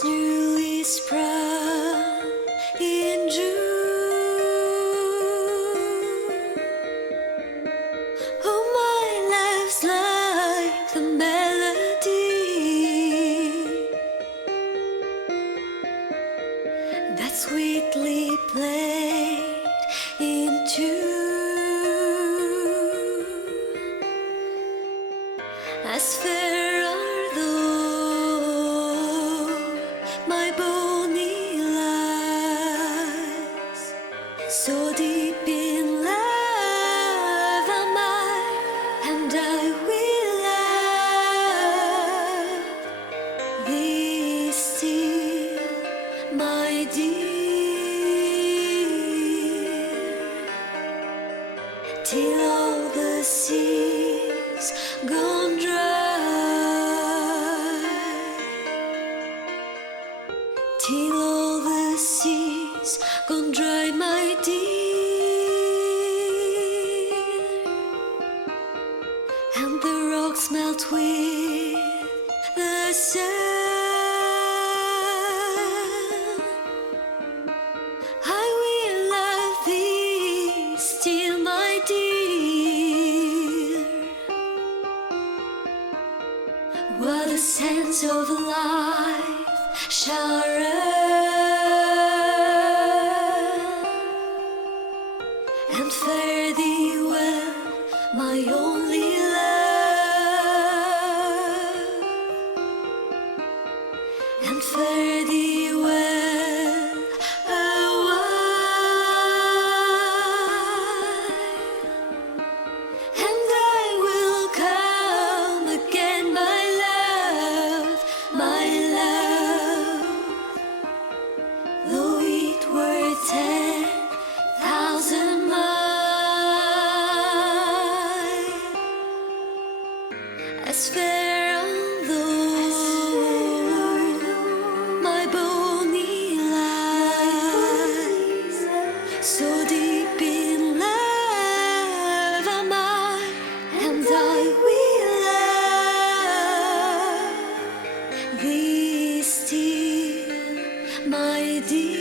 as newly sprung in June. Oh, my life's like the melody that sweetly played in tune. As fair are thou, my bonny lies, so deep in love am I, and I will love thee still, my dear, till all the seas gone dry, till all the seas gone dry, my dear, and the rocks melt with the sun. I will love thee still, my dear, while the sands of life shall run, and fare thee well, my only love, and fare thee well a while, and I will come again, my love, though it were 10,000 miles. As fair on thou, my bonny lies, so deep in love am I, and I will love thee still, my dear.